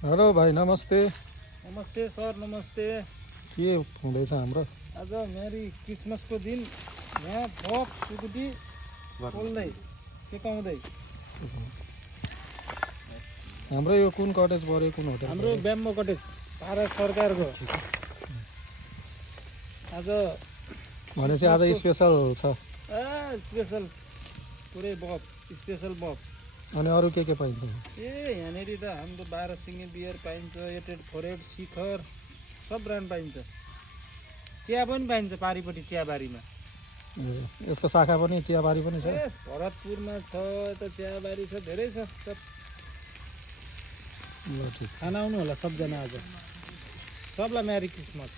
Hello भाइ नमस्ते। नमस्ते सर, नमस्ते। के हुँदैछ हाम्रो? आज मेरी क्रिसमसको दिन यहाँ बफ सुकुटी पोल्दै सिकाउँदै। हाम्रो यो कुन कटेज पऱ्यो, कुन होटल? हाम्रो ब्याम्बो कटेज भारत सरकारको। आज भनेपछि आज स्पेसल छ। स्पेसल पुरै बफ, स्पेसल बफ। अनि अरू के पाइन्छ? यहाँनिर त हाम्रो 12 सिङ्गे बियर पाइन्छ, एटेड फोरेड शिखर सब ब्रान्ड पाइन्छ। चिया पनि पाइन्छ पारिपट्टि चियाबारीमा। यसको शाखा पनि चियाबारी पनि छ। भरतपुरमा छ, यता चियाबारी छ, धेरै छ। ल ठिक, खाना आउनु होला सबजना आज। सबलाई मेरी क्रिसमस।